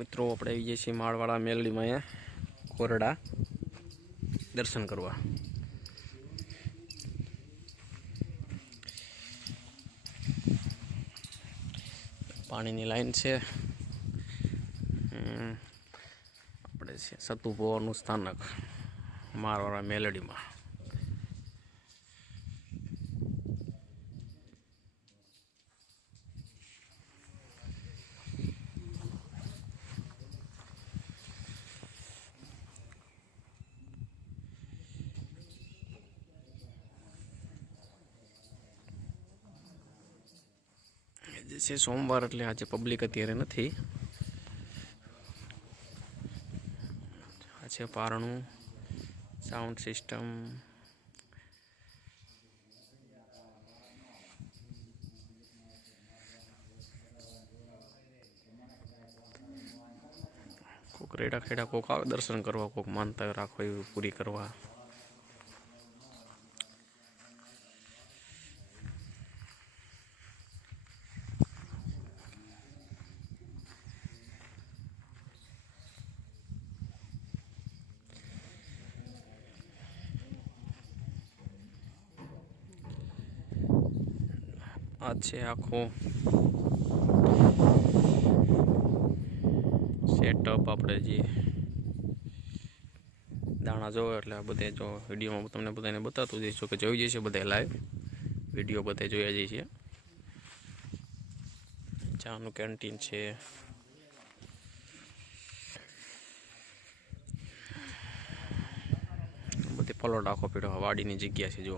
મિત્રો, આપણે આવી જઈએ છીએ માળવાળા મેલડીમાં અહીંયા, કોરડા દર્શન કરવા. પાણીની લાઈન છે. આપણે છે સતુભોવાનું સ્થાનક મારવાળા મેલડીમાં. જે છે, સોમવાર એટલે આજે પબ્લિક અત્યારે નથી. આ છે પારણું સાઉન્ડ સિસ્ટમ કોક રેડા ખેડા, કોક આવે દર્શન કરવા, કોક માનતા રાખો એવી પૂરી કરવા. આ છે આખો સેટઅપ આપણે જે દાણા જોવે, એટલે આ બધે જો વિડીયોમાં તમને બધાને બતાવતું જઈશું કે જોઈ જઈશું બધા લાઈવ વીડિયો બધે જોયા જઈએ. છીએ ચાનું કેન્ટીન છે. બધી પલોટ આખો પીડો વાડીની જગ્યા છે જો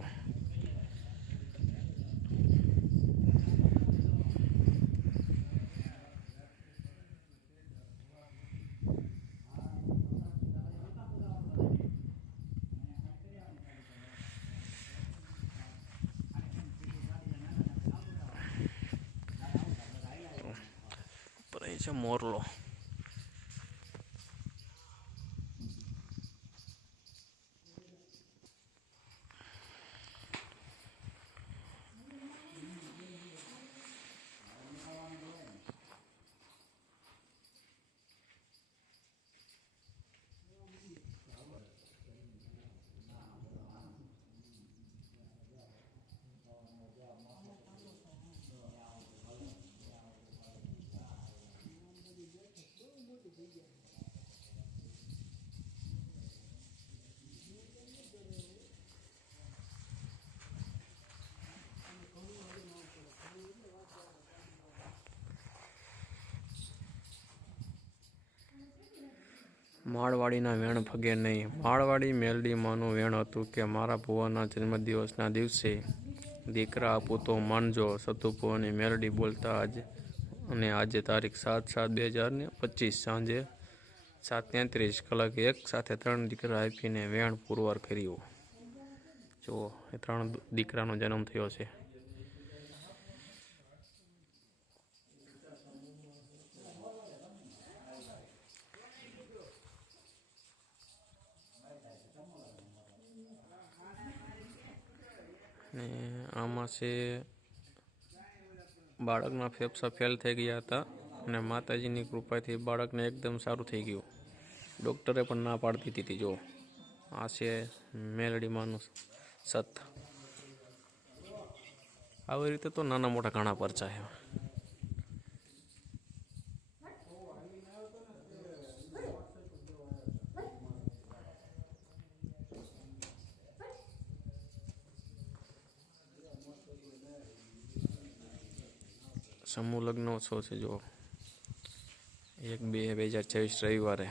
Mauricio Morlo. માળવાડીના વેણ ફગે નહીં. માળવાડી મેલડીમાંનું વેણ હતું કે મારા ભુવાના જન્મદિવસના દિવસે દીકરા આપું તો માનજો. સતુ ભુવાની મેલડી બોલતા આજ અને આજે તારીખ સાત સાત બે હજાર ને પચીસ સાંજે સાત તેત્રીસ કલાકે એક સાથે ત્રણ દીકરા આપીને વેણ પુરવાર કર્યો જુઓ, એ ત્રણ દીકરાનો જન્મ થયો છે. ને આમાં છે બાળકના ફેફસા ફેલ થઈ ગયા હતા અને માતાજીની કૃપાથી બાળકને એકદમ સારું થઈ ગયું. ડૉક્ટરે પણ ના પાડતી હતી જો આ છે મેલડીમાંનું સત. આવી રીતે તો નાના મોટા ઘણા પરચા છે. સમૂહ લગ્ન ઉત્સવ છે જો એક બે બે હજાર છવ્વીસ રવિવારે.